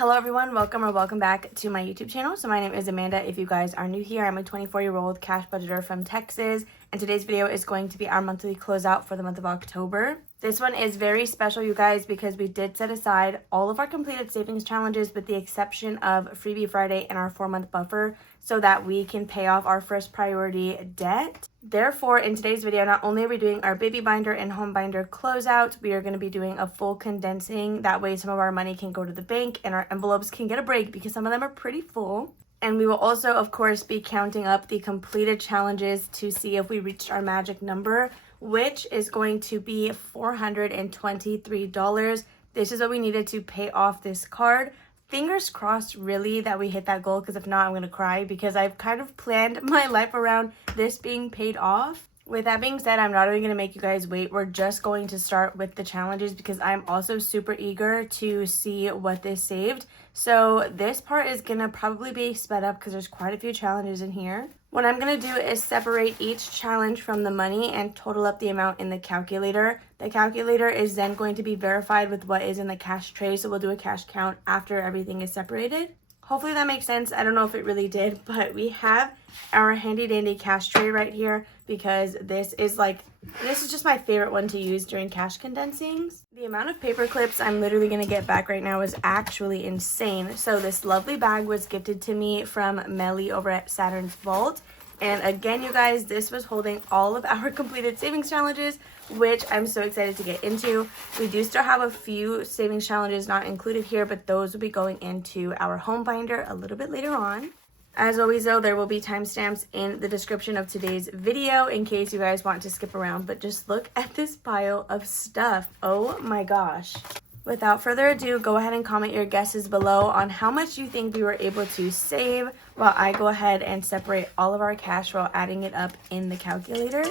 Hello everyone, welcome back to my YouTube channel. So my name is Amanda. If you guys are new here, I'm a 24-year-old cash budgeter from Texas, and today's video is going to be our monthly closeout for the month of October. This one is very special, you guys, because we did set aside all of our completed savings challenges with the exception of Freebie Friday and our 4-month buffer so that we can pay off our first priority debt. Therefore, in today's video, not only are we doing our baby binder and home binder closeout, we are going to be doing a full condensing. That way some of our money can go to the bank and our envelopes can get a break because some of them are pretty full. And we will also, of course, be counting up the completed challenges to see if we reached our magic number, which is going to be $423. This is what we needed to pay off this card. Fingers crossed, really, that we hit that goal, because if not, I'm going to cry because I've kind of planned my life around this being paid off. With that being said, I'm not even going to make you guys wait. We're just going to start with the challenges because I'm also super eager to see what this saved. So this part is going to probably be sped up because there's quite a few challenges in here. What I'm going to do is separate each challenge from the money and total up the amount in the calculator. The calculator is then going to be verified with what is in the cash tray, so we'll do a cash count after everything is separated. Hopefully that makes sense. I don't know if it really did, but we have our handy dandy cash tray right here because this is just my favorite one to use during cash condensings. The amount of paper clips I'm literally going to get back right now is actually insane. So this lovely bag was gifted to me from Melly over at Saturn's Vault. And again, you guys, this was holding all of our completed savings challenges, which I'm so excited to get into. We do still have a few savings challenges not included here, but those will be going into our home binder a little bit later on. As always, though, there will be timestamps in the description of today's video in case you guys want to skip around. But just look at this pile of stuff. Oh my gosh. Without further ado, go ahead and comment your guesses below on how much you think we were able to save while I go ahead and separate all of our cash while adding it up in the calculator.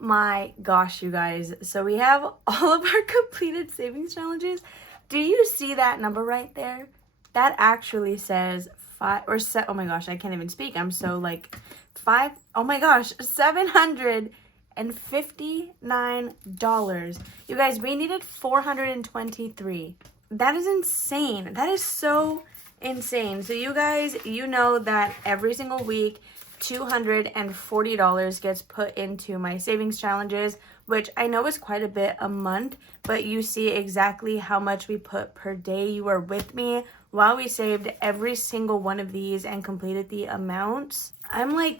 My gosh, you guys, so we have all of our completed savings challenges. Do you see that number right there? That actually says oh my gosh, I can't even speak. I'm so oh my gosh, $759. You guys, we needed $423. That is insane. That is so insane. So you guys, you know that every single week $240 gets put into my savings challenges, which I know is quite a bit a month, but you see exactly how much we put per day. You were with me while we saved every single one of these and completed the amounts. I'm I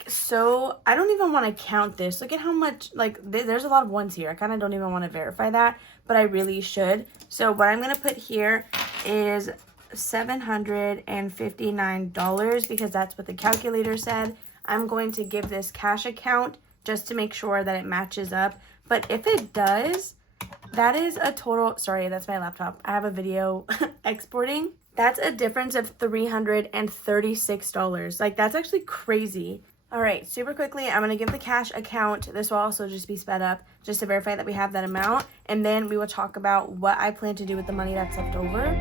don't even want to count this. Look at how much, there's a lot of ones here. I kind of don't even want to verify that, but I really should. So what I'm going to put here is $759 because that's what the calculator said. I'm going to give this cash account just to make sure that it matches up. But if it does, that is a total, sorry, that's my laptop. I have a video exporting. That's a difference of $336. That's actually crazy. All right, super quickly, I'm going to give the cash account. This will also just be sped up just to verify that we have that amount. And then we will talk about what I plan to do with the money that's left over.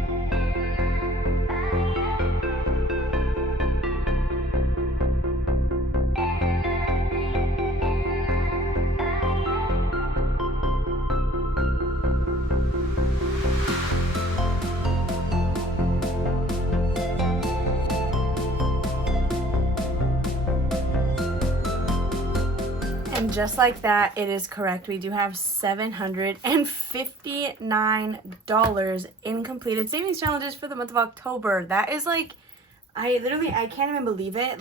And just like that, it is correct. We do have $759 in completed savings challenges for the month of October. That is I can't even believe it.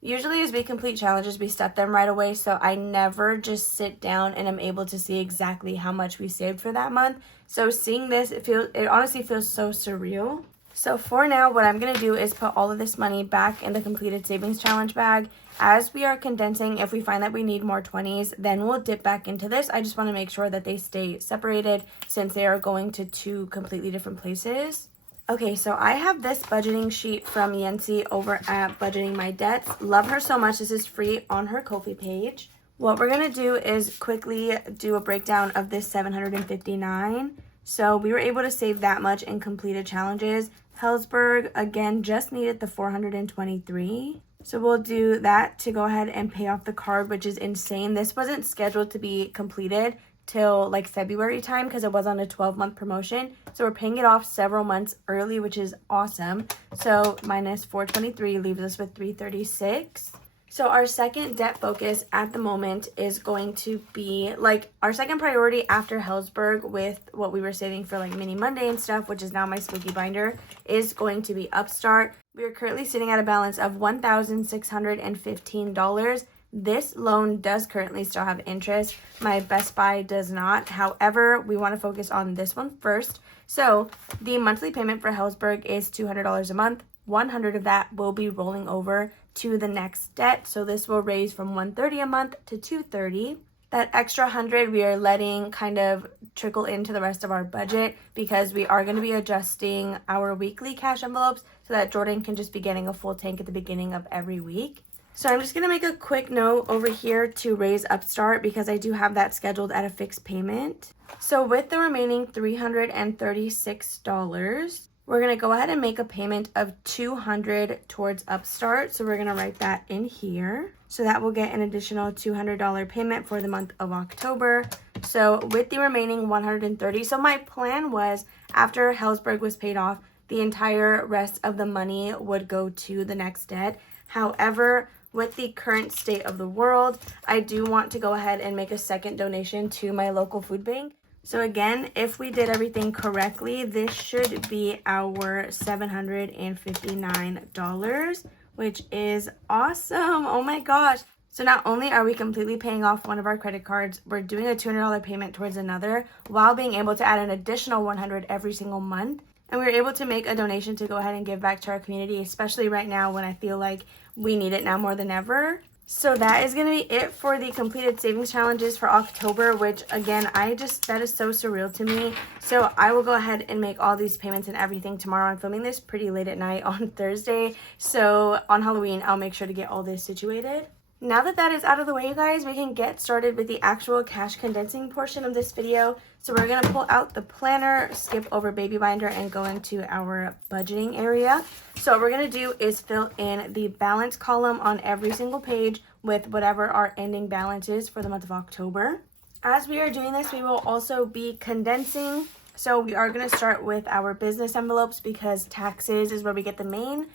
Usually as we complete challenges, we set them right away. So I never just sit down and I'm able to see exactly how much we saved for that month. So seeing this, it honestly feels so surreal. So for now, what I'm going to do is put all of this money back in the completed savings challenge bag. As we are condensing, if we find that we need more 20s, then we'll dip back into this. I just want to make sure that they stay separated since they are going to two completely different places. Okay, so I have this budgeting sheet from Yancy over at Budgeting My Debts. Love her so much. This is free on her Ko-fi page. What we're going to do is quickly do a breakdown of this $759. So we were able to save that much in completed challenges. Hellsberg, again, just needed the $423. So we'll do that to go ahead and pay off the card, which is insane. This wasn't scheduled to be completed till like February time because it was on a 12-month promotion. So we're paying it off several months early, which is awesome. So minus 423 leaves us with 336. So our second debt focus at the moment is going to be like our second priority after Hellsberg with what we were saving for like Mini Monday and stuff, which is now my spooky binder, is going to be Upstart. We are currently sitting at a balance of $1,615. This loan does currently still have interest. My Best Buy does not. However, we want to focus on this one first. So the monthly payment for Hellsberg is $200 a month. 100 of that will be rolling over to the next debt. So this will raise from $130 a month to $230. That extra 100 we are letting kind of trickle into the rest of our budget because we are going to be adjusting our weekly cash envelopes so that Jordan can just be getting a full tank at the beginning of every week. So I'm just going to make a quick note over here to raise Upstart because I do have that scheduled at a fixed payment. So with the remaining $336, we're going to go ahead and make a payment of $200 towards Upstart. So we're going to write that in here. So that will get an additional $200 payment for the month of October. So with the remaining $130, so my plan was after Hellsberg was paid off, the entire rest of the money would go to the next debt. However, with the current state of the world, I do want to go ahead and make a second donation to my local food bank. So again, if we did everything correctly, this should be our $759, which is awesome. Oh my gosh. So not only are we completely paying off one of our credit cards, we're doing a $200 payment towards another while being able to add an additional $100 every single month. And we were able to make a donation to go ahead and give back to our community, especially right now when I feel like we need it now more than ever. So that is going to be it for the completed savings challenges for October, which again, that is so surreal to me. So I will go ahead and make all these payments and everything tomorrow. I'm filming this pretty late at night on Thursday. So on Halloween, I'll make sure to get all this situated. Now that that is out of the way, you guys, we can get started with the actual cash condensing portion of this video. So we're going to pull out the planner, skip over baby binder, and go into our budgeting area. So what we're going to do is fill in the balance column on every single page with whatever our ending balance is for the month of October. As we are doing this, we will also be condensing. So we are going to start with our business envelopes because taxes is where we get the main,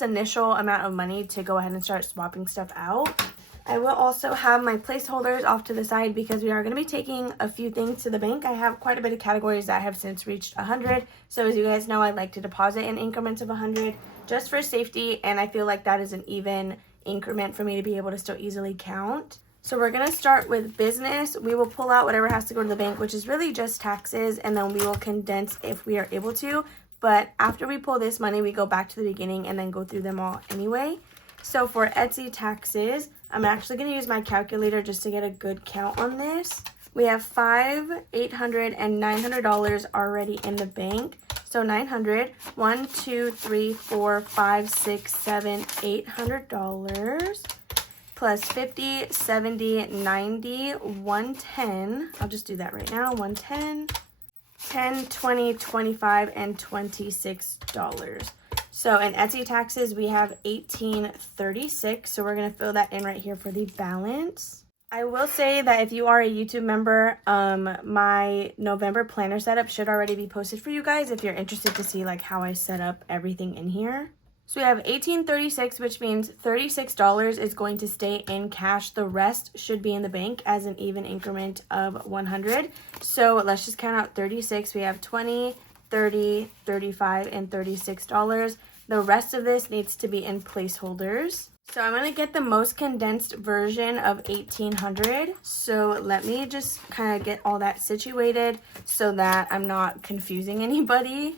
initial amount of money to go ahead and start swapping stuff out. I will also have my placeholders off to the side because we are going to be taking a few things to the bank. I have quite a bit of categories that have since reached 100. So as you guys know, I like to deposit in increments of 100 just for safety. And I feel like that is an even increment for me to be able to still easily count. So we're going to start with business. We will pull out whatever has to go to the bank, which is really just taxes. And then we will condense if we are able to. But after we pull this money, we go back to the beginning and then go through them all anyway. So for Etsy taxes, I'm actually going to use my calculator just to get a good count on this. We have $500, $800, and $900 already in the bank. So 900, 1, 2, 3, 4, 5, 6, 7, $800 plus 50, 70, 90, 110. I'll just do that right now. 110, 10, 20, 25, and $26. So in Etsy taxes, we have $18.36. So we're going to fill that in right here for the balance. I will say that if you are a YouTube member, my November planner setup should already be posted for you guys if you're interested to see like how I set up everything in here. So we have $18.36, which means $36 is going to stay in cash. The rest should be in the bank as an even increment of 100. So let's just count out 36. We have 20, 30, 35, and $36. The rest of this needs to be in placeholders. So I'm going to get the most condensed version of 1800. So let me just kind of get all that situated so that I'm not confusing anybody.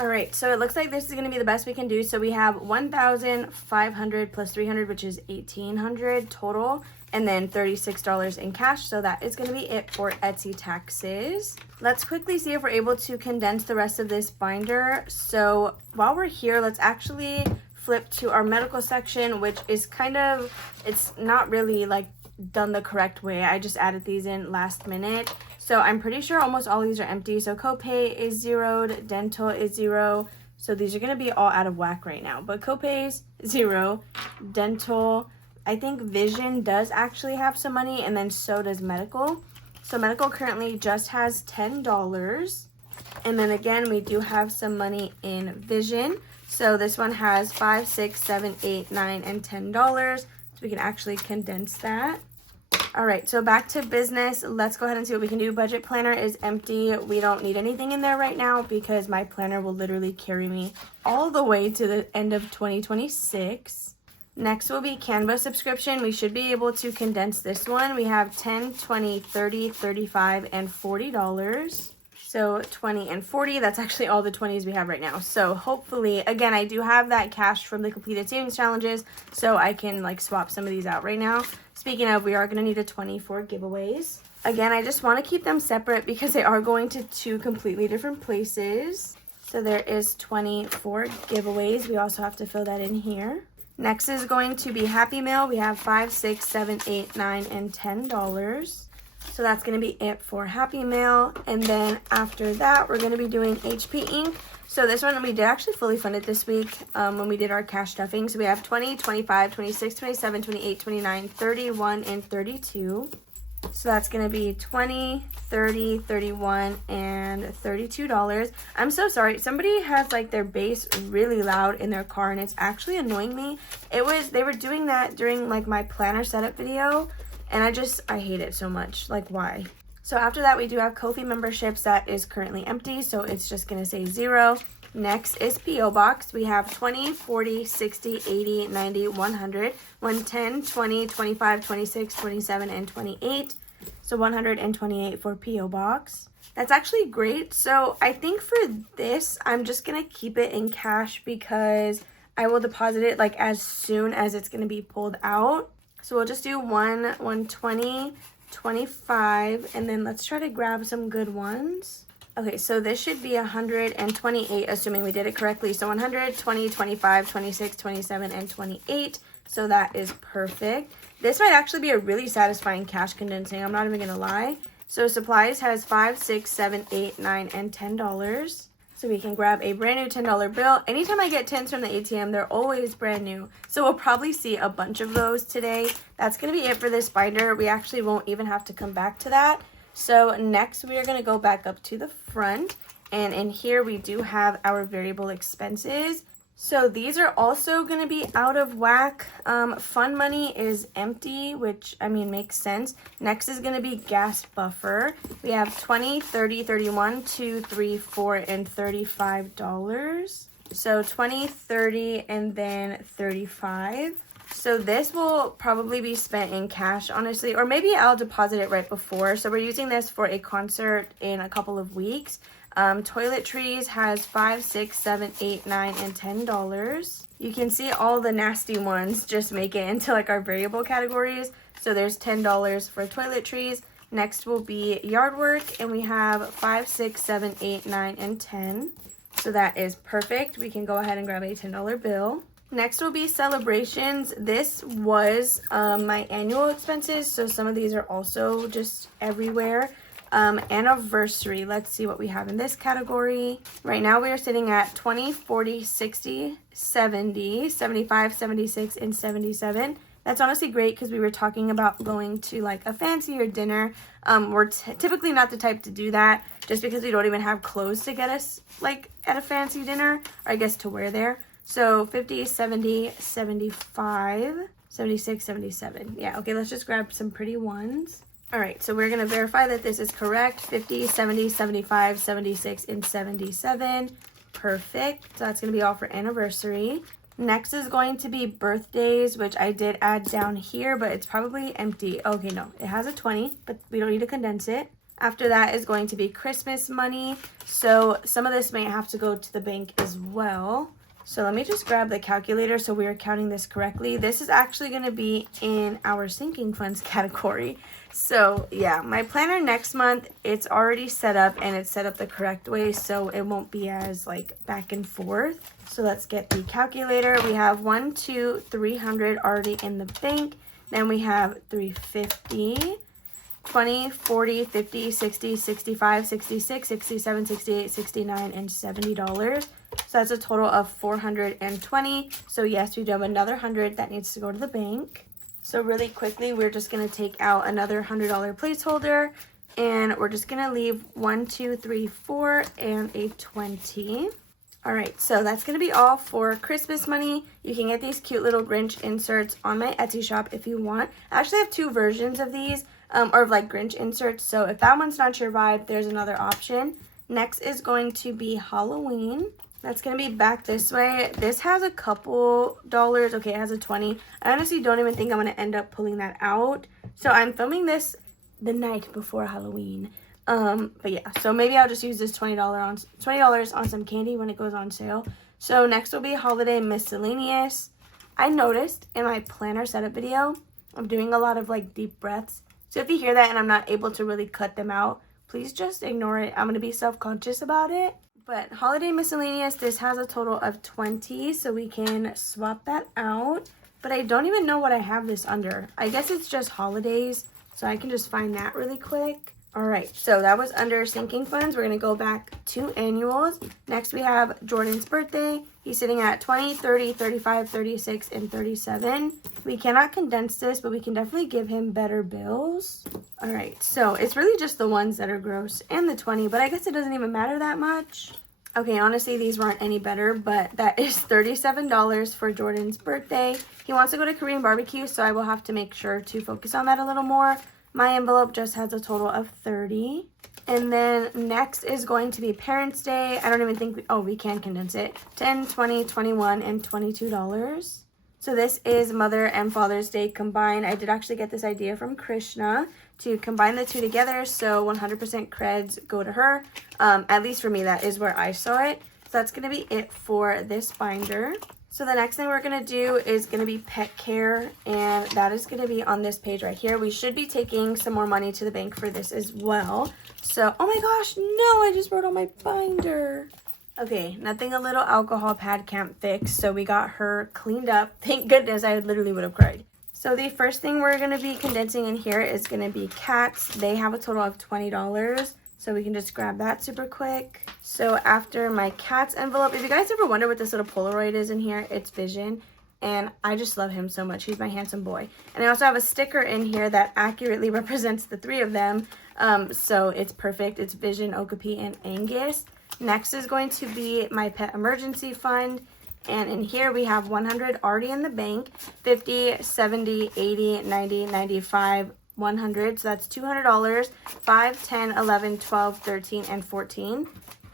All right, so it looks like this is going to be the best we can do. So we have 1,500 plus 300, which is 1,800 total, and then $36 in cash. So that is going to be it for Etsy taxes. Let's quickly see if we're able to condense the rest of this binder. So while we're here, let's actually flip to our medical section, which is kind of, it's not really like done the correct way. I just added these in last minute. So I'm pretty sure almost all these are empty. So copay is zeroed, dental is 0. So these are going to be all out of whack right now. But copay's 0, dental, I think vision does actually have some money, and then so does medical. So medical currently just has $10. And then again, we do have some money in vision. So this one has $5, $6, $7, $8, $9, and $10. So we can actually condense that. All right, so back to business. Let's go ahead and see what we can do. Budget planner is empty. We don't need anything in there right now because my planner will literally carry me all the way to the end of 2026. Next will be Canva subscription. We should be able to condense this one. We have $10, $20, $30, $35, and $40. So 20 and 40, that's actually all the 20s we have right now. So hopefully, again, I do have that cash from the completed savings challenges, so I can like swap some of these out right now. Speaking of, we are going to need a 20 for giveaways. Again, I just want to keep them separate because they are going to 2 completely different places. So there is 20 for giveaways. We also have to fill that in here. Next is going to be Happy Mail. We have $5, $6, $7, $8, $9, and $10. So that's going to be it for Happy Mail. And then after that, we're going to be doing HP Ink. So this one, we did actually fully fund it this week when we did our cash stuffing. So we have 20, 25, 26, 27, 28, 29, 31, and 32. So that's going to be 20, 30, 31, and $32. I'm so sorry. Somebody has like their bass really loud in their car and it's actually annoying me. They were doing that during like my planner setup video. And I hate it so much. Like, why? So after that, we do have Ko-fi memberships. That is currently empty, so it's just going to say 0. Next is P.O. Box. We have 20, 40, 60, 80, 90, 100, 110, 20, 25, 26, 27, and 28. So 128 for P.O. Box. That's actually great. So I think for this, I'm just going to keep it in cash because I will deposit it like as soon as it's going to be pulled out. So we'll just do 120, 25, and then let's try to grab some good ones. Okay, so this should be 128, assuming we did it correctly. So 120, 25, 26, 27, and 28. So that is perfect. This might actually be a really satisfying cash condensing. I'm not even going to lie. So supplies has $5, $6, $7, $8, $9, and $10. So we can grab a brand new $10 bill. Anytime I get 10s from the ATM, they're always brand new. So we'll probably see a bunch of those today. That's going to be it for this binder. We actually won't even have to come back to that. So next we are going to go back up to the front. And in here we do have our variable expenses. So these are also going to be out of whack. Fund money is empty, which I mean makes sense. Next is going to be gas buffer. We have 20, 30, 31, 2, 3, 4, and $35. So 20, 30, and then 35. So this will probably be spent in cash, honestly, or maybe I'll deposit it right before. So we're using this for a concert in a couple of weeks. Toiletries has $5, $6, $7, $8, $9, and $10. You can see all the nasty ones just make it into like our variable categories. So there's $10 for toiletries. Next will be yard work, and we have $5, $6, $7, $8, $9, and $10. So that is perfect. We can go ahead and grab a $10 bill. Next will be celebrations. This was my annual expenses, so some of these are also just everywhere. Anniversary, let's see what we have in this category. Right now we are sitting at 20, 40, 60, 70, 75, 76, and 77. That's honestly great because we were talking about going to like a fancier dinner. We're typically not the type to do that just because we don't even have clothes to get us like at a fancy dinner, or I guess to wear there. So 50, 70, 75, 76, 77. Yeah, okay, let's just grab some pretty ones. All right, so we're going to verify that this is correct. 50, 70, 75, 76, and 77. Perfect. So that's going to be all for anniversary. Next is going to be birthdays, which I did add down here, but it's probably empty. Okay, no, it has a 20, but we don't need to condense it. After that is going to be Christmas money. So some of this may have to go to the bank as well. So let me just grab the calculator so we are counting this correctly. This is actually going to be in our sinking funds category. So yeah, my planner next month, it's already set up and it's set up the correct way, so it won't be as like back and forth. So let's get the calculator. We have 300 already in the bank. Then we have 350. 20, 40, 50, 60, 65, 66, 67, 68, 69, and $70. So that's a total of 420. So yes, we do have another 100 that needs to go to the bank. So really quickly, we're just going to take out another $100 placeholder, and we're just going to leave 1, 2, 3, 4, and a 20. All right, so that's going to be all for Christmas money. You can get these cute little Grinch inserts on my Etsy shop if you want. I actually have 2 versions of these. Or of like Grinch inserts. So if that one's not your vibe, there's another option. Next is going to be Halloween. That's going to be back this way. This has a couple dollars. Okay, it has a 20. I honestly don't even think I'm going to end up pulling that out. So I'm filming this the night before Halloween. But yeah, so maybe I'll just use this $20 on some candy when it goes on sale. So next will be holiday miscellaneous. I noticed in my planner setup video, I'm doing a lot of like deep breaths. So if you hear that and I'm not able to really cut them out, please just ignore it. I'm going to be self-conscious about it. But holiday miscellaneous, this has a total of 20, so we can swap that out. But I don't even know what I have this under. I guess it's just holidays, so I can just find that really quick. All right, so that was under sinking funds. We're going to go back to annuals. Next, we have Jordan's birthday. He's sitting at 20, 30, 35, 36, and 37. We cannot condense this, but we can definitely give him better bills. All right, so it's really just the ones that are gross and the 20, but I guess it doesn't even matter that much. Okay, honestly, these weren't any better, but that is $37 for Jordan's birthday. He wants to go to Korean barbecue, so I will have to make sure to focus on that a little more. My envelope just has a total of 30. And then next is going to be Parents' Day. I don't even think, we can condense it. 10, 20, 21, and $22. So this is Mother and Father's Day combined. I did actually get this idea from Krishna to combine the two together. So 100% creds go to her. At least for me, that is where I saw it. So that's going to be it for this binder. So the next thing we're going to do is going to be pet care, and that is going to be on this page right here. We should be taking some more money to the bank for this as well. So, oh my gosh, no, I just wrote on my binder. Okay, nothing a little alcohol pad can't fix, so we got her cleaned up. Thank goodness, I literally would have cried. So the first thing we're going to be condensing in here is going to be cats. They have a total of $20. So we can just grab that super quick. So after my cat's envelope, if you guys ever wonder what this little Polaroid is in here, it's Vision. And I just love him so much. He's my handsome boy. And I also have a sticker in here that accurately represents the 3 of them. So it's perfect. It's Vision, Okapi, and Angus. Next is going to be my pet emergency fund. And in here we have 100 already in the bank, 50, 70, 80, 90, 95, 100, so that's $200, 5, 10, 11, 12, 13, and 14,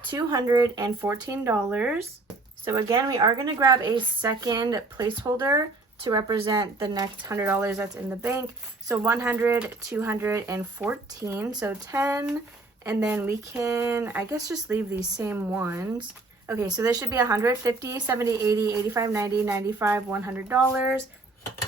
$214. So again, we are going to grab a second placeholder to represent the next $100 that's in the bank. So 100, 214, so 10, and then we can, I guess, just leave these same ones. Okay, so this should be 150, 70, 80, 85, 90, 95, $100.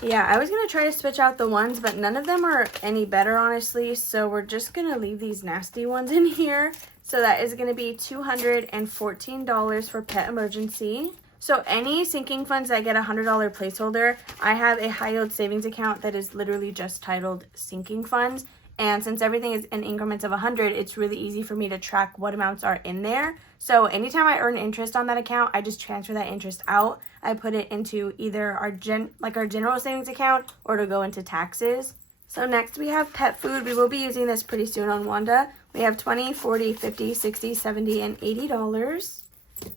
Yeah, I was going to try to switch out the ones, but none of them are any better, honestly. So we're just going to leave these nasty ones in here. So that is going to be $214 for pet emergency. So any sinking funds that get a $100 placeholder, I have a high yield savings account that is literally just titled sinking funds. And since everything is in increments of 100, it's really easy for me to track what amounts are in there. So anytime I earn interest on that account, I just transfer that interest out. I put it into either our general savings account or to go into taxes. So next we have pet food. We will be using this pretty soon on Wanda. We have 20, 40, 50, 60, 70, and $80.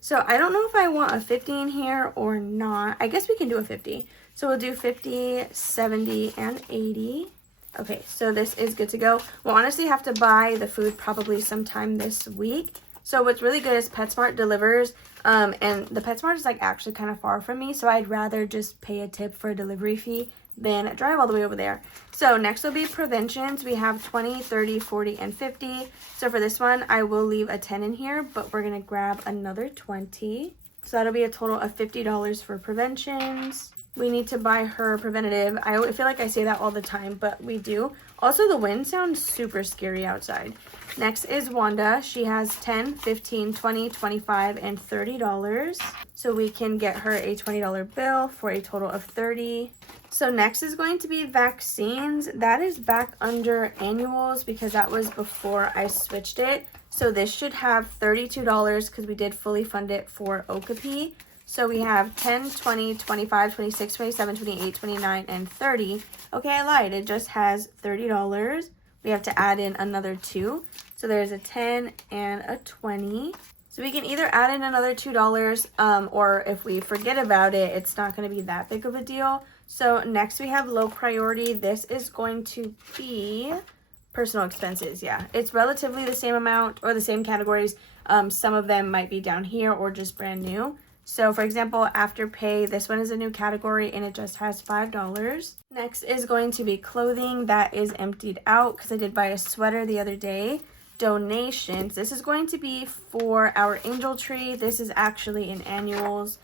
So I don't know if I want a 50 in here or not. I guess we can do a 50. So we'll do 50, 70, and 80. Okay, so this is good to go. We'll honestly have to buy the food probably sometime this week. So what's really good is PetSmart delivers, and the PetSmart is like actually kind of far from me, so I'd rather just pay a tip for a delivery fee then drive all the way over there. So next will be preventions. We have 20, 30, 40, and 50. So for this one, I will leave a 10 in here, but we're going to grab another 20. So that'll be a total of $50 for preventions. We need to buy her preventative. I feel like I say that all the time, but we do. Also, the wind sounds super scary outside. Next is Wanda. She has 10, 15, 20, 25, and $30. So we can get her a $20 bill for a total of $30. So next is going to be vaccines. That is back under annuals because that was before I switched it. So this should have $32 because we did fully fund it for Okapi. So we have 10, 20, 25, 26, 27, 28, 29, and 30. Okay, I lied. It just has $30. We have to add in another 2. So there's a 10 and a 20. So we can either add in another $2 or if we forget about it, it's not going to be that big of a deal. So next we have low priority. This is going to be personal expenses. Yeah, it's relatively the same amount or the same categories. Some of them might be down here or just brand new. So for example, Afterpay, this one is a new category and it just has $5. Next is going to be clothing. That is emptied out because I did buy a sweater the other day. Donations, this is going to be for our angel tree. This is actually in annuals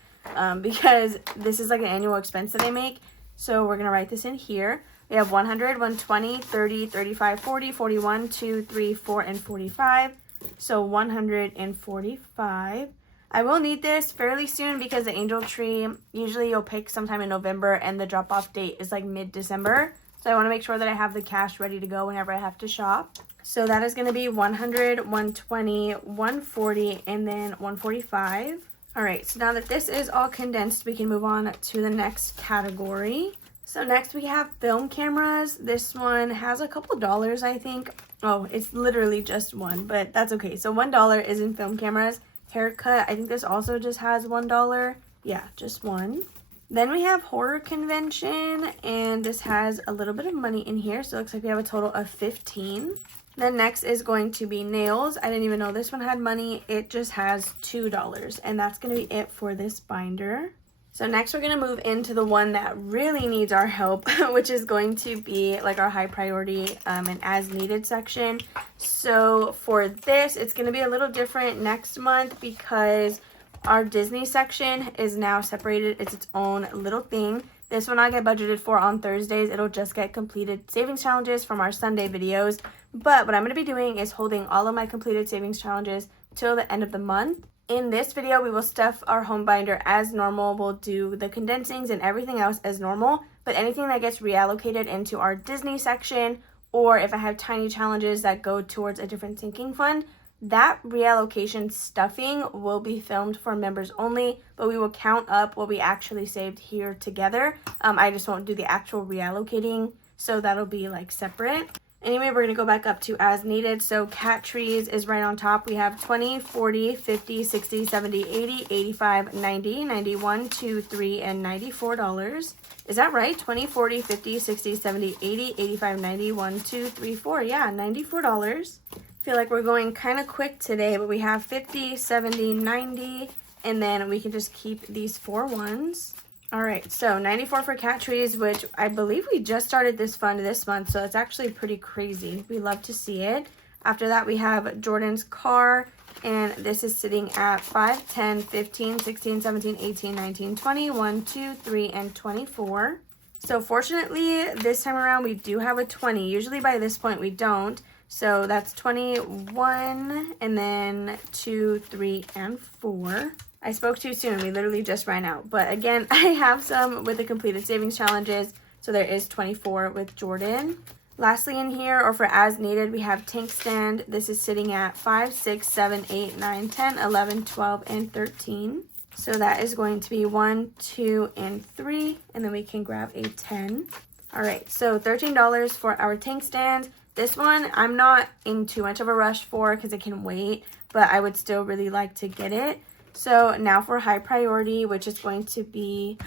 because this is like an annual expense that I make. So we're going to write this in here. We have 100, 120, 30, 35, 40, 41, 2, 3, 4, and 45. So 145. I will need this fairly soon because the angel tree, usually you'll pick sometime in November and the drop-off date is like mid-December. So I want to make sure that I have the cash ready to go whenever I have to shop. So that is going to be 100, 120, 140, and then 145. All right, so now that this is all condensed, we can move on to the next category. So next we have film cameras. This one has a couple dollars, I think. Oh, it's literally just one, but that's okay. So $1 is in film cameras. Haircut, I think this also just has $1. Yeah, just one. Then we have horror convention, and this has a little bit of money in here, so it looks like we have a total of 15. Then next is going to be nails. I didn't even know this one had money. It just has $2, and that's going to be it for this binder. So next we're going to move into the one that really needs our help, which is going to be like our high priority and as needed section. So for this, it's going to be a little different next month because our Disney section is now separated. It's its own little thing. This one I get budgeted for on Thursdays. It'll just get completed savings challenges from our Sunday videos. But what I'm going to be doing is holding all of my completed savings challenges till the end of the month. In this video, we will stuff our home binder as normal. We'll do the condensings and everything else as normal. But anything that gets reallocated into our Disney section, or if I have tiny challenges that go towards a different sinking fund, that reallocation stuffing will be filmed for members only, but we will count up what we actually saved here together. I just won't do the actual reallocating, so that'll be like separate. Anyway, we're going to go back up to as needed. So cat trees is right on top. We have 20, 40, 50, 60, 70, 80, 85, 90, 91, 2, 3, and $94. Is that right? 20, 40, 50, 60, 70, 80, 85, 90, 1, 2, 3, 4. Yeah, $94. I feel like we're going kind of quick today, but we have 50, 70, 90, and then we can just keep these 4 ones. All right, so 94 for cat trees, which I believe we just started this fund this month, so it's actually pretty crazy. We love to see it. After that, we have Jordan's car, and this is sitting at 5, 10, 15, 16, 17, 18, 19, 20, 1, 2, 3, and 24. So fortunately, this time around, we do have a 20. Usually by this point, we don't. So that's 21, and then 2, 3, and 4. I spoke too soon. We literally just ran out. But again, I have some with the completed savings challenges. So there is 24 with Jordan. Lastly in here, or for as needed, we have tank stand. This is sitting at 5, 6, 7, 8, 9, 10, 11, 12, and 13. So that is going to be 1, 2, and 3. And then we can grab a 10. All right, so $13 for our tank stand. This one, I'm not in too much of a rush for because it can wait. But I would still really like to get it. So now for high priority, which is going to be,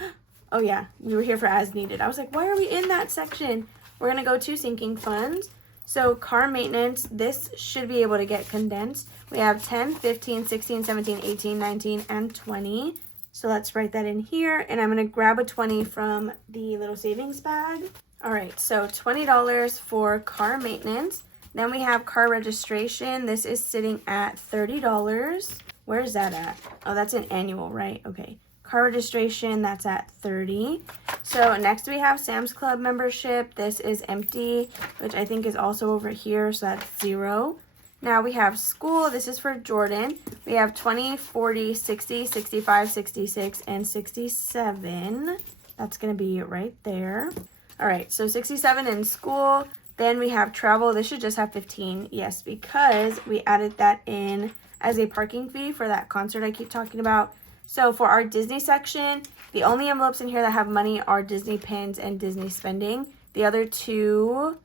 oh yeah, we were here for as needed. I was like, why are we in that section? We're going to go to sinking funds. So car maintenance, this should be able to get condensed. We have 10, 15, 16, 17, 18, 19, and 20. So let's write that in here, and I'm gonna grab a 20 from the little savings bag. All right, so $20 for car maintenance. Then we have car registration. This is sitting at $30. Where is that at? Oh, that's an annual, right? Okay. Car registration, that's at $30. So next we have Sam's Club membership. This is empty, which I think is also over here, so that's $0. Now we have school. This is for Jordan. We have 20, 40, 60, 65, 66, and 67. That's going to be right there. All right, so 67 in school. Then we have travel. This should just have 15. Yes, because we added that in as a parking fee for that concert I keep talking about. So for our Disney section, the only envelopes in here that have money are Disney pins and Disney spending. The other two,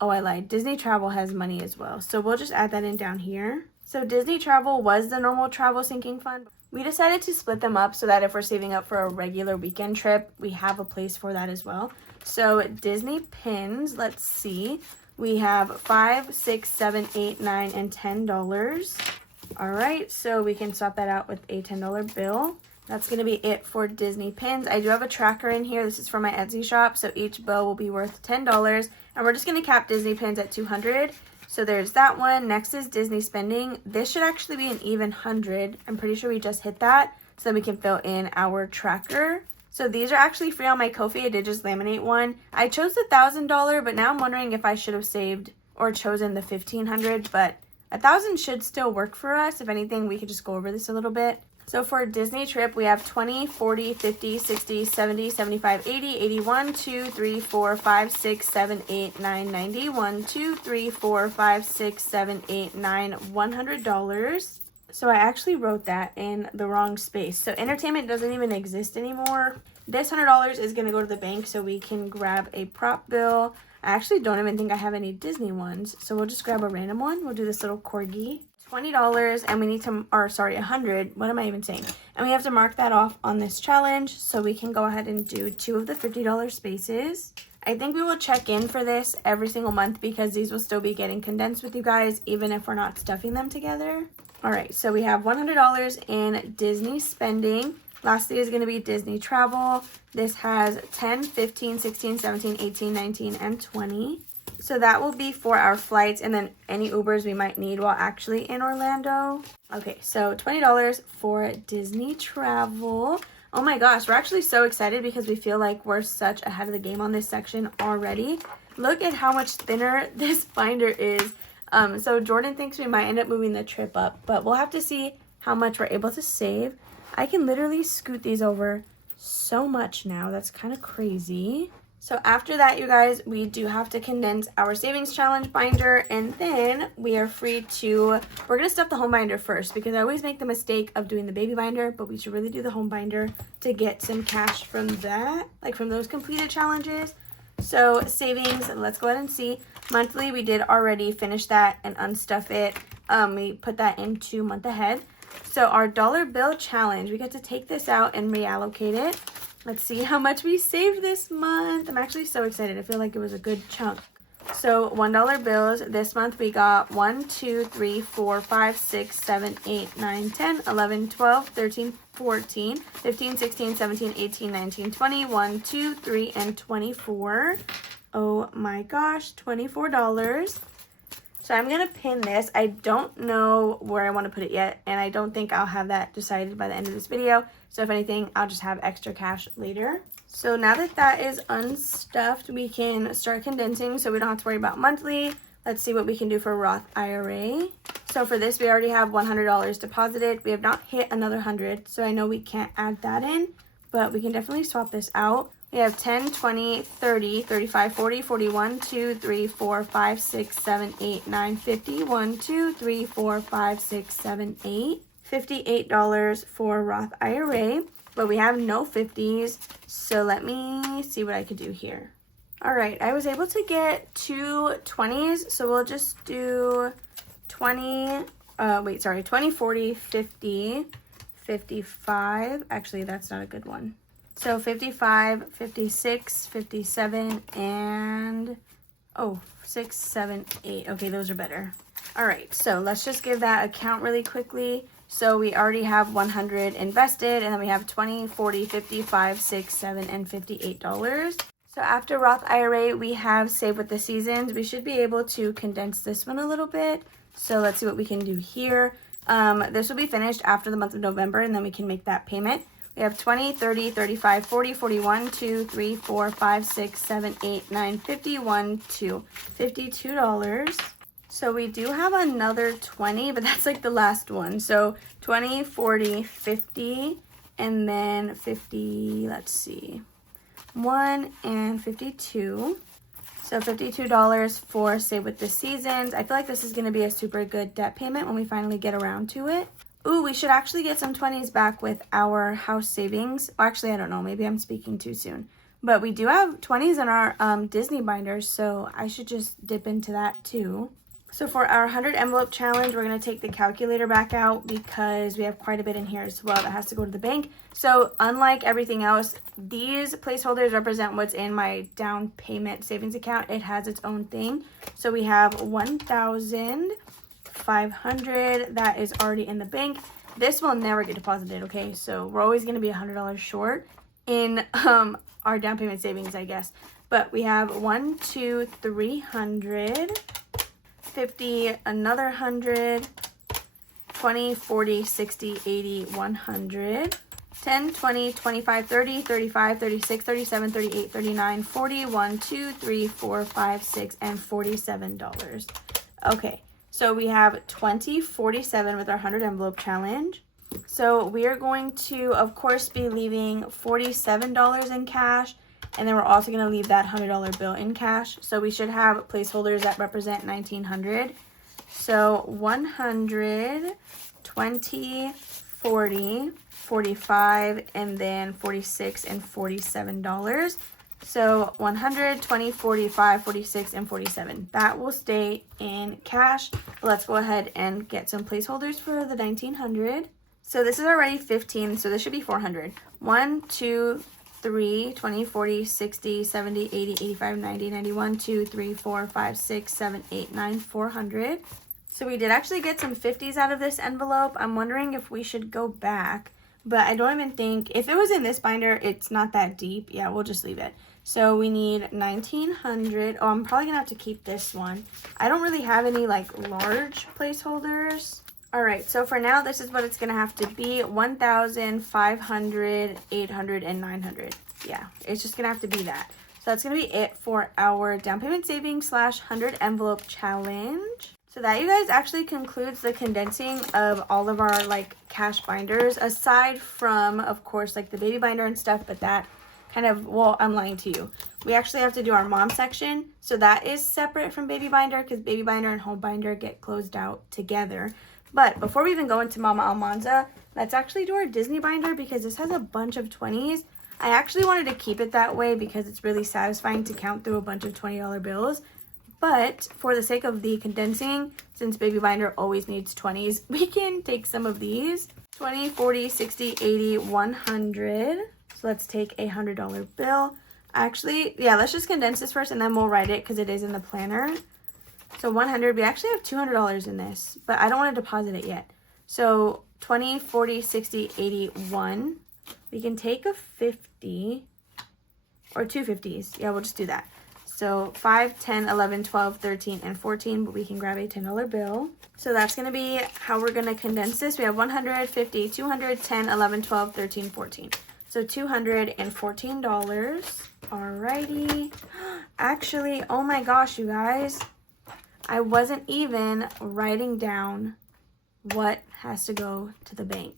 oh, I lied. Disney travel has money as well. So we'll just add that in down here. So Disney travel was the normal travel sinking fund. We decided to split them up so that if we're saving up for a regular weekend trip, we have a place for that as well. So Disney pins, let's see. We have $5, $6, $7, $8, $9, and $10. All right, so we can swap that out with a $10 bill. That's going to be it for Disney pins. I do have a tracker in here. This is for my Etsy shop, so each bill will be worth $10. And we're just going to cap Disney pins at $200. So there's that one. Next is Disney spending. This should actually be an even 100. I'm pretty sure we just hit that, so then we can fill in our tracker. So these are actually free on my Ko-fi. I did just laminate one. I chose the $1,000, but now I'm wondering if I should have saved or chosen the $1,500, but $1,000 should still work for us. If anything, we could just go over this a little bit. So for a Disney trip, we have 20, 40, 50, 60, 70, 75, 80, 81, 2, 3, 4, 5, 6, 7, 8, 9, 90, 1, 2, 3, 4, 5, 6, 7, 8, 9, $100. So I actually wrote that in the wrong space. So entertainment doesn't even exist anymore. This $100 is going to go to the bank so we can grab a prop bill. I actually don't even think I have any Disney ones. So we'll just grab a random one. We'll do this little corgi. $20 and we need to, or sorry, 100. What am I even saying? And we have to mark that off on this challenge so we can go ahead and do 2 of the $50 spaces. I think we will check in for this every single month because these will still be getting condensed with you guys even if we're not stuffing them together. All right, so we have $100 in Disney spending. Lastly is going to be Disney travel. This has 10, 15, 16, 17, 18, 19, and 20. So that will be for our flights and then any Ubers we might need while actually in Orlando. Okay, so $20 for Disney travel. Oh my gosh, we're actually so excited because we feel like we're such ahead of the game on this section already. Look at how much thinner this binder is. So Jordan thinks we might end up moving the trip up, but we'll have to see how much we're able to save. I can literally scoot these over so much now. That's kind of crazy. So after that, you guys, we do have to condense our savings challenge binder, and then we are free to, we're going to stuff the home binder first because I always make the mistake of doing the baby binder, but we should really do the home binder to get some cash from that, like from those completed challenges. So savings, let's go ahead and see. Monthly, we did already finish that and unstuff it. We put that into month ahead. So our dollar bill challenge, we get to take this out and reallocate it. Let's see how much we saved this month. I'm actually so excited. I feel like it was a good chunk. So $1 bills. This month we got 1, 2, 3, 4, 5, 6, 7, 8, 9, 10, 11, 12, 13, 14, 15, 16, 17, 18, 19, 20, 1, 2, 3, and 24. Oh my gosh, $24. So I'm going to pin this. I don't know where I want to put it yet, and I don't think I'll have that decided by the end of this video. So if anything, I'll just have extra cash later. So now that that is unstuffed, we can start condensing so we don't have to worry about monthly. Let's see what we can do for Roth IRA. So for this, we already have $100 deposited. We have not hit another 100, so I know we can't add that in, but we can definitely swap this out. We have 10, 20, 30, 35, 40, 41, 2, 3, 4, 5, 6, 7, 8, 9, 50, 1, 2, 3, 4, 5, 6, 7, 8. $58 for Roth IRA, but we have no 50s, so let me see what I could do here. All right, I was able to get 2 20s, so we'll just do 20, 20, 40, 50, 55. Actually, that's not a good one. So 55, 56, 57, and 6, 7, 8. Okay, those are better. All right, so let's just give that a count really quickly. So we already have 100 invested, and then we have 20, 40, 55, 6, 7, and $58. So after Roth IRA, we have Save with the Seasons. We should be able to condense this one a little bit. So let's see what we can do here. This will be finished after the month of November, and then we can make that payment. We have 20, 30, 35, 40, 41, 2, 3, 4, 5, 6, 7, 8, 9, 51, 2, $52. So we do have another 20, but that's like the last one. So 20, 40, 50, and then 50, let's see, 1 and 52. So $52 for Save with the Seasons. I feel like this is going to be a super good debt payment when we finally get around to it. Ooh, we should actually get some 20s back with our house savings. Well, actually, I don't know. Maybe I'm speaking too soon. But we do have 20s in our Disney binders, so I should just dip into that too. So for our 100 envelope challenge, we're going to take the calculator back out because we have quite a bit in here as well that has to go to the bank. So unlike everything else, these placeholders represent what's in my down payment savings account. It has its own thing. So we have 1,500 that is already in the bank. This will never get deposited, okay? So we're always going to be $100 short in our down payment savings, I guess. But we have 1, 2, 300. 50, another 100, 20, 40, 60, 80, 100, 10, 20, 25, 30, 35, 36, 37, 38, 39, 40, 1, 2, 3, 4, 5, 6, and $47. Okay, so we have 2047 with our 100 envelope challenge. So we are going to, of course, be leaving $47 in cash. And then we're also going to leave that $100 bill in cash. So we should have placeholders that represent 1,900. So 100, 20, 40, 45, and then 46 and $47. So 100, 20, 45, 46, and 47. That will stay in cash. Let's go ahead and get some placeholders for the 1,900. So this is already 15, so this should be 400. 1, 2, 3, 20, 40, 60, 70, 80, 85, 90, 91, 2, 3, 4, 5, 6, 7, 8, 9, 400. So we did actually get some 50s out of this envelope. I'm wondering if we should go back, but I don't even think, if it was in this binder, it's not that deep. Yeah, we'll just leave it. So we need 1,900. Oh, I'm probably gonna have to keep this one. I don't really have any like large placeholders. All right, so for now, this is what it's gonna have to be: 1,500, 800, and 900. Yeah, it's just gonna have to be that. So that's gonna be it for our down payment savings / 100 envelope challenge. So that, you guys, actually concludes the condensing of all of our like cash binders, aside from, of course, like the baby binder and stuff, but that kind of, well, I'm lying to you. We actually have to do our mom section. So that is separate from baby binder because baby binder and home binder get closed out together. But before we even go into Mama Almanza, let's actually do our Disney binder because this has a bunch of 20s. I actually wanted to keep it that way because it's really satisfying to count through a bunch of $20 bills. But for the sake of the condensing, since baby binder always needs 20s, we can take some of these. 20, 40, 60, 80, 100. So let's take a $100 bill. Actually, yeah, let's just condense this first and then we'll write it because it is in the planner. So 100, we actually have $200 in this, but I don't want to deposit it yet. So 20, 40, 60, 80, 1. We can take a 50 or two 50s. Yeah, we'll just do that. So 5, 10, 11, 12, 13, and 14, but we can grab a $10 bill. So that's going to be how we're going to condense this. We have 100, 50, 200, 10, 11, 12, 13, 14. So $214. Alrighty. Actually, oh my gosh, you guys. I wasn't even writing down what has to go to the bank.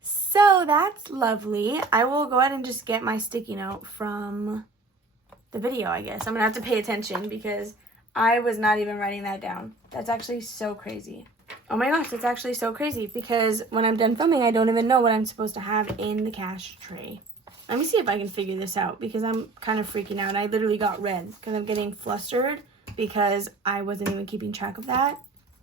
So that's lovely. I will go ahead and just get my sticky note from the video, I guess. I'm going to have to pay attention because I was not even writing that down. That's actually so crazy. Oh my gosh, that's actually so crazy because when I'm done filming, I don't even know what I'm supposed to have in the cash tray. Let me see if I can figure this out because I'm kind of freaking out. I literally got red because I'm getting flustered because I wasn't even keeping track of that.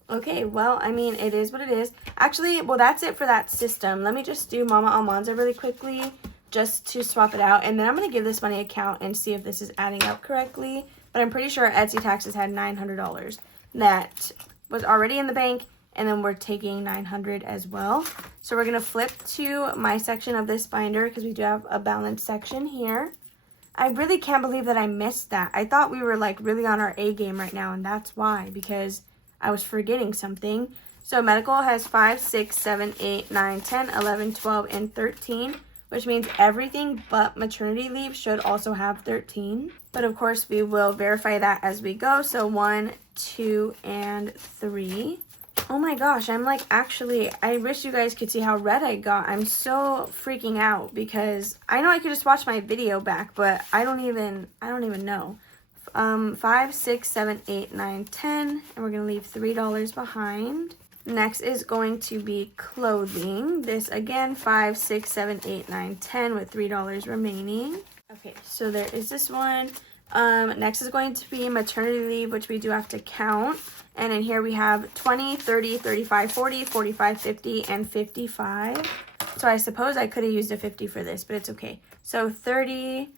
Okay, well, I mean, it is what it is. Actually, well, that's it for that system. Let me just do Mama Almanza really quickly just to swap it out. And then I'm going to give this money a count and see if this is adding up correctly. But I'm pretty sure Etsy taxes had $900 that was already in the bank. and then we're taking 900 as well. So we're going to flip to my section of this binder because we do have a balance section here. I really can't believe that I missed that. I thought we were like really on our A game right now, and that's why, because I was forgetting something. So medical has 5, 6, 7, 8, 9, 10, 11, 12, and 13, which means everything but maternity leave should also have 13. But of course, we will verify that as we go. So 1, 2, and 3. Oh my gosh, I'm like, actually, I wish you guys could see how red I got. I'm so freaking out because I know I could just watch my video back, but I don't even know. 5, 6, 7, 8, 9, 10, and we're gonna leave $3 behind. Next is going to be clothing. This again, 5, 6, 7, 8, 9, 10 with $3 remaining. Okay, so there is this one. Next is going to be maternity leave, which we do have to count. And in here we have 20, 30, 35, 40, 45, 50, and 55. So I suppose I could have used a 50 for this, but it's okay. So 30,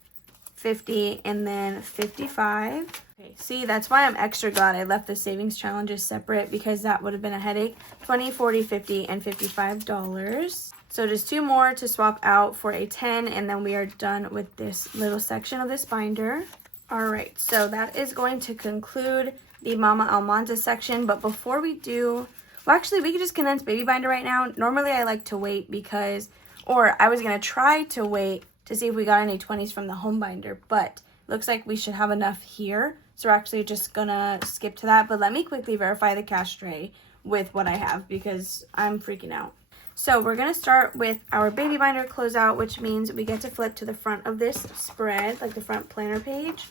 50, and then 55. Okay, see, that's why I'm extra glad I left the savings challenges separate, because that would have been a headache. 20, 40, 50, and $55. So just 2 more to swap out for a 10, and then we are done with this little section of this binder. All right, so that is going to conclude the Mama Almanda section. But before we do, well, actually, we could just condense baby binder right now. Normally, I like to wait because, or I was going to try to wait to see if we got any 20s from the home binder, but looks like we should have enough here. So we're actually just going to skip to that. But let me quickly verify the cash tray with what I have because I'm freaking out. So we're going to start with our baby binder closeout, which means we get to flip to the front of this spread, like the front planner page.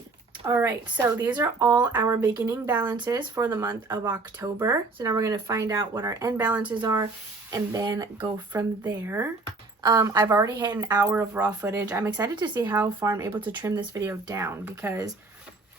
All right, so these are all our beginning balances for the month of October. So now we're going to find out what our end balances are and then go from there. I've already hit an hour of raw footage. I'm excited to see how far I'm able to trim this video down because,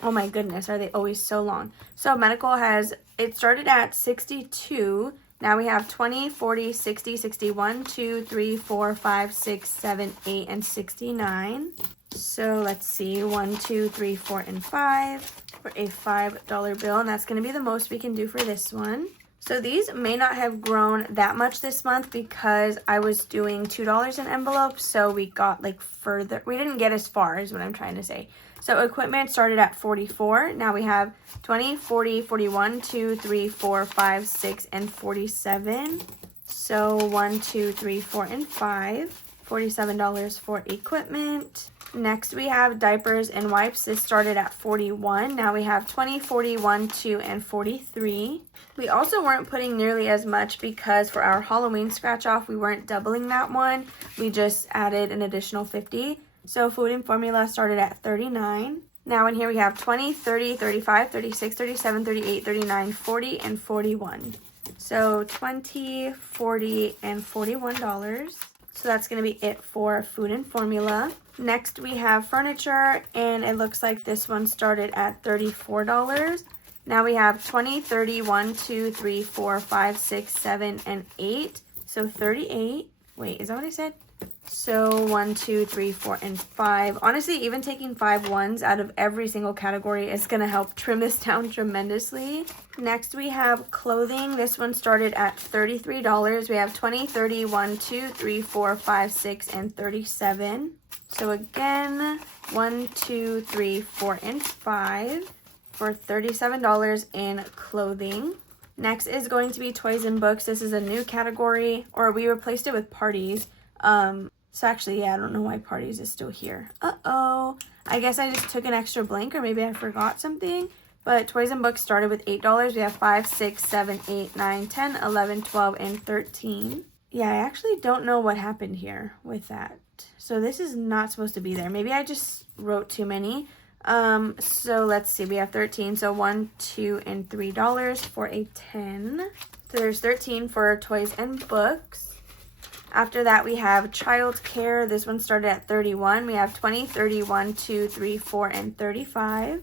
oh my goodness, are they always so long. So medical has, it started at 62. Now we have 20, 40, 60, 61, 2, 3, 4, 5, 6, 7, 8, and 69. So let's see, 1, 2, 3, 4, and 5 for a $5 bill. And that's going to be the most we can do for this one. So these may not have grown that much this month because I was doing $2 in envelopes. So we got like further, we didn't get as far is what I'm trying to say. So equipment started at 44. Now we have 20, 40, 41, 2, 3, 4, 5, 6, and 47. So 1, 2, 3, 4, and 5. $47 for equipment. Next we have diapers and wipes. This started at 41. Now we have 20, 41, 2, and 43. We also weren't putting nearly as much because for our Halloween scratch off, we weren't doubling that one. We just added an additional 50. So food and formula started at 39. Now in here we have 20, 30, 35, 36, 37, 38, 39, 40, and 41. So 20, 40, and $41. So that's going to be it for food and formula. Next we have furniture, and it looks like this one started at $34. Now we have 20, 30, 1, 2, 3, 4, 5, 6, 7, and 8. So 38. Wait, is that what I said? So 1, 2, 3, 4, and 5. Honestly, even taking 5 ones out of every single category is going to help trim this down tremendously. Next, we have clothing. This one started at $33. We have 20, 30, 1, 2, 3, 4, 5, 6, and 37. So again, 1, 2, 3, 4, and 5 for $37 in clothing. Next is going to be toys and books. This is a new category, or we replaced it with parties. So actually, yeah, I don't know why parties is still here. Uh-oh. I guess I just took an extra blank, or maybe I forgot something. But toys and books started with $8. We have 5, 6, 7, 8, 9, 10, 11, 12, and 13. Yeah, I actually don't know what happened here with that. So this is not supposed to be there. Maybe I just wrote too many. So let's see. We have 13. So $1, $2, and $3 for a 10. So there's 13 for toys and books. After that, we have childcare. This one started at 31. We have 20, 31, 2, 3, 4, and 35.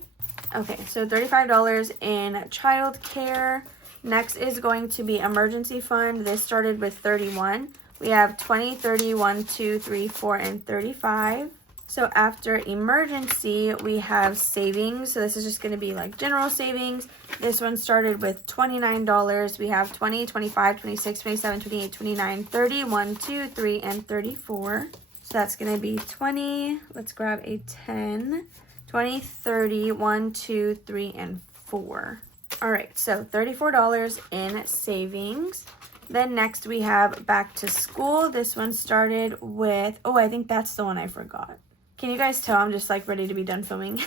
Okay, so $35 in childcare. Next is going to be emergency fund. This started with 31. We have 20, 30, 1, 2, 3, 4, and 35. So after emergency, we have savings. So this is just going to be like general savings. This one started with $29. We have 20, 25, 26, 27, 28, 29, 30, 1, 2, 3, and 34. So that's going to be 20. Let's grab a 10, 20, 30, 1, 2, 3, and 4. All right, so $34 in savings. Then next we have back to school. This one started with, oh, I think that's the one I forgot. Can you guys tell I'm just like ready to be done filming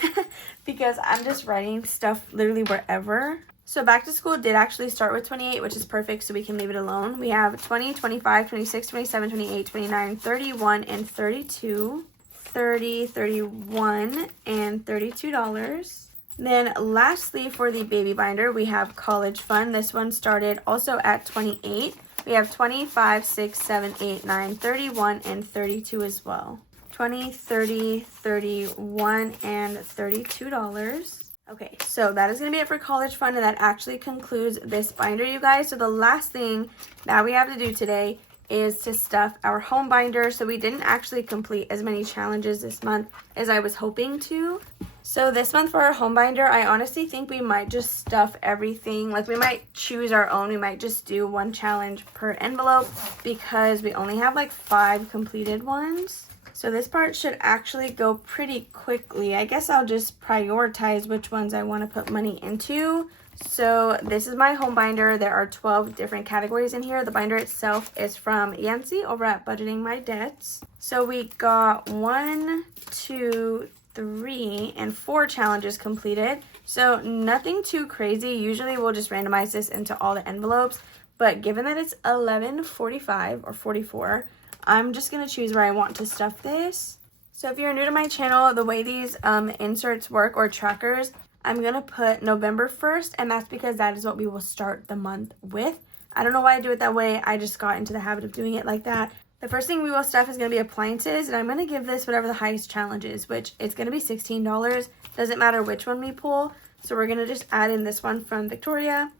because I'm just writing stuff literally wherever. So back to school did actually start with 28, which is perfect, so we can leave it alone. We have 20, 25, 26, 27, 28, 29, 31, and 32. 30, 31, and $32. Then lastly for the baby binder, we have college fund. This one started also at 28. We have 25, 6, 7, 8, 9, 31, and 32 as well. 20, 30, 31, and $32. Okay, so that is going to be it for college fund, and that actually concludes this binder, you guys. So the last thing that we have to do today is to stuff our home binder. So we didn't actually complete as many challenges this month as I was hoping to. So this month for our home binder, I honestly think we might just stuff everything. Like we might choose our own. We might just do one challenge per envelope because we only have like 5 completed ones. So this part should actually go pretty quickly. I guess I'll just prioritize which ones I want to put money into. So this is my home binder. There are 12 different categories in here. The binder itself is from Yancy over at Budgeting My Debts. So we got 1, 2, 3, and 4 challenges completed. So nothing too crazy. Usually we'll just randomize this into all the envelopes. But given that it's 11:45 or 44, I'm just going to choose where I want to stuff this. So if you're new to my channel, the way these inserts work or trackers, I'm going to put November 1st, and that's because that is what we will start the month with. I don't know why I do it that way. I just got into the habit of doing it like that. The first thing we will stuff is going to be appliances, and I'm going to give this whatever the highest challenge is, which it's going to be $16. Doesn't matter which one we pull. So we're going to just add in this one from Victoria,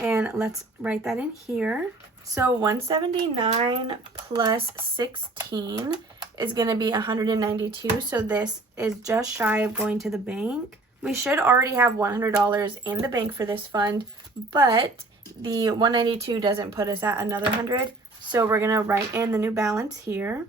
and let's write that in here. So 179 plus 16 is going to be 192. So this is just shy of going to the bank. We should already have $100 in the bank for this fund, but the 192 doesn't put us at another 100. So we're going to write in the new balance here.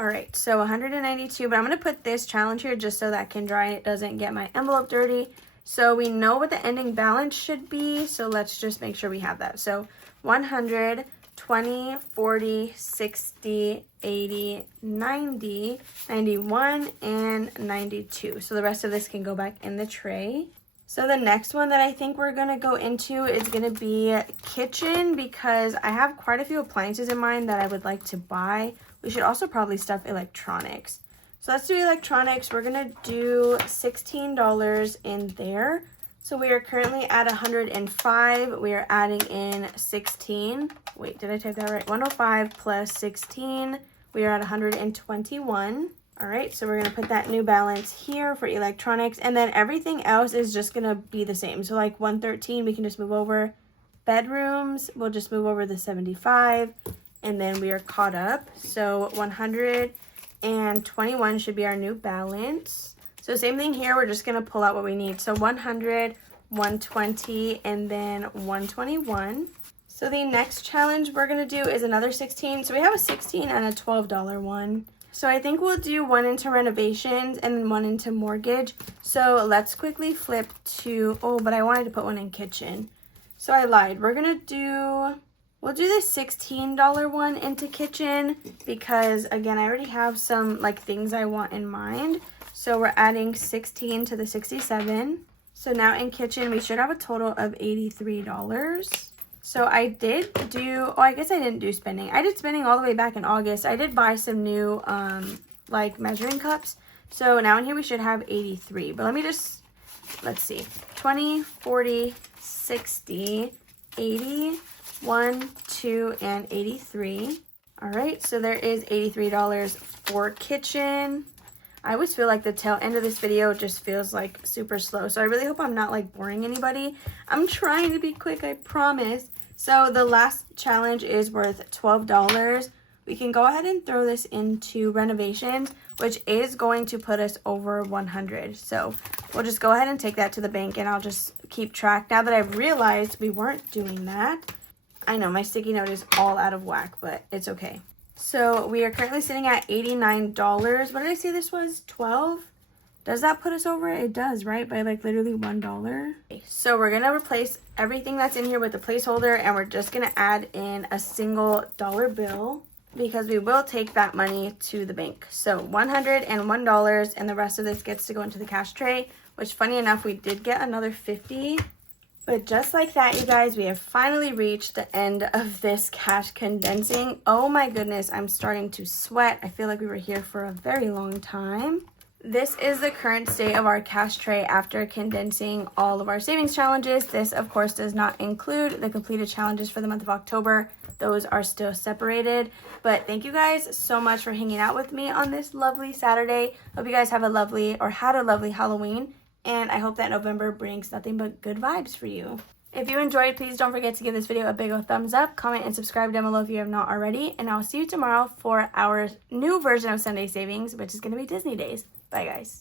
All right, so 192, but I'm going to put this challenge here just so that can dry and it doesn't get my envelope dirty. So we know what the ending balance should be, so let's just make sure we have that. So 100, 20, 40, 60, 80, 90, 91, and 92. So the rest of this can go back in the tray. So the next one that I think we're going to go into is going to be kitchen, because I have quite a few appliances in mind that I would like to buy. We should also probably stuff electronics. So let's do electronics. We're going to do $16 in there. So we are currently at 105. We are adding in 16. Wait, did I type that right? 105 plus 16. We are at 121. All right, so we're going to put that new balance here for electronics. And then everything else is just going to be the same. So like 113, we can just move over. Bedrooms, we'll just move over the 75. And then we are caught up. So 121 should be our new balance. So same thing here, we're just going to pull out what we need. So 100, 120, and then 121. So the next challenge we're going to do is another 16. So we have a 16 and a $12 one. So I think we'll do one into renovations and then one into mortgage. So let's quickly flip to, oh, but I wanted to put one in kitchen. So I lied. We'll do the $16 one into kitchen because, again, I already have some like things I want in mind. So we're adding 16 to the 67. So now in kitchen, we should have a total of $83. So I did do, oh, I guess I didn't do spending. I did spending all the way back in August. I did buy some new, like measuring cups. So now in here, we should have 83. But let's see, 20, 40, 60, 80, 1, 2, and 83. All right, so there is $83 for kitchen. I always feel like the tail end of this video just feels like super slow. So I really hope I'm not like boring anybody. I'm trying to be quick, I promise. So the last challenge is worth $12. we can go ahead and throw this into renovations, which is going to put us over 100. So we'll just go ahead and take that to the bank, and I'll just keep track now that I've realized we weren't doing that. I know my sticky note is all out of whack, but it's okay. So we are currently sitting at $89. What did I say this was? 12? Does that put us over? It does, right? By like literally $1. Okay, so we're going to replace everything that's in here with a placeholder, and we're just going to add in a single dollar bill because we will take that money to the bank. So $101, and the rest of this gets to go into the cash tray, which funny enough, we did get another 50. But just like that, you guys, we have finally reached the end of this cash condensing. Oh my goodness, I'm starting to sweat. I feel like we were here for a very long time. This is the current state of our cash tray after condensing all of our savings challenges. This, of course, does not include the completed challenges for the month of October. Those are still separated. But thank you guys so much for hanging out with me on this lovely Saturday. Hope you guys have a lovely, or had a lovely Halloween. And I hope that November brings nothing but good vibes for you. If you enjoyed, please don't forget to give this video a big old thumbs up, comment, and subscribe down below if you have not already. And I'll see you tomorrow for our new version of Sunday Savings, which is going to be Disney Days. Bye, guys.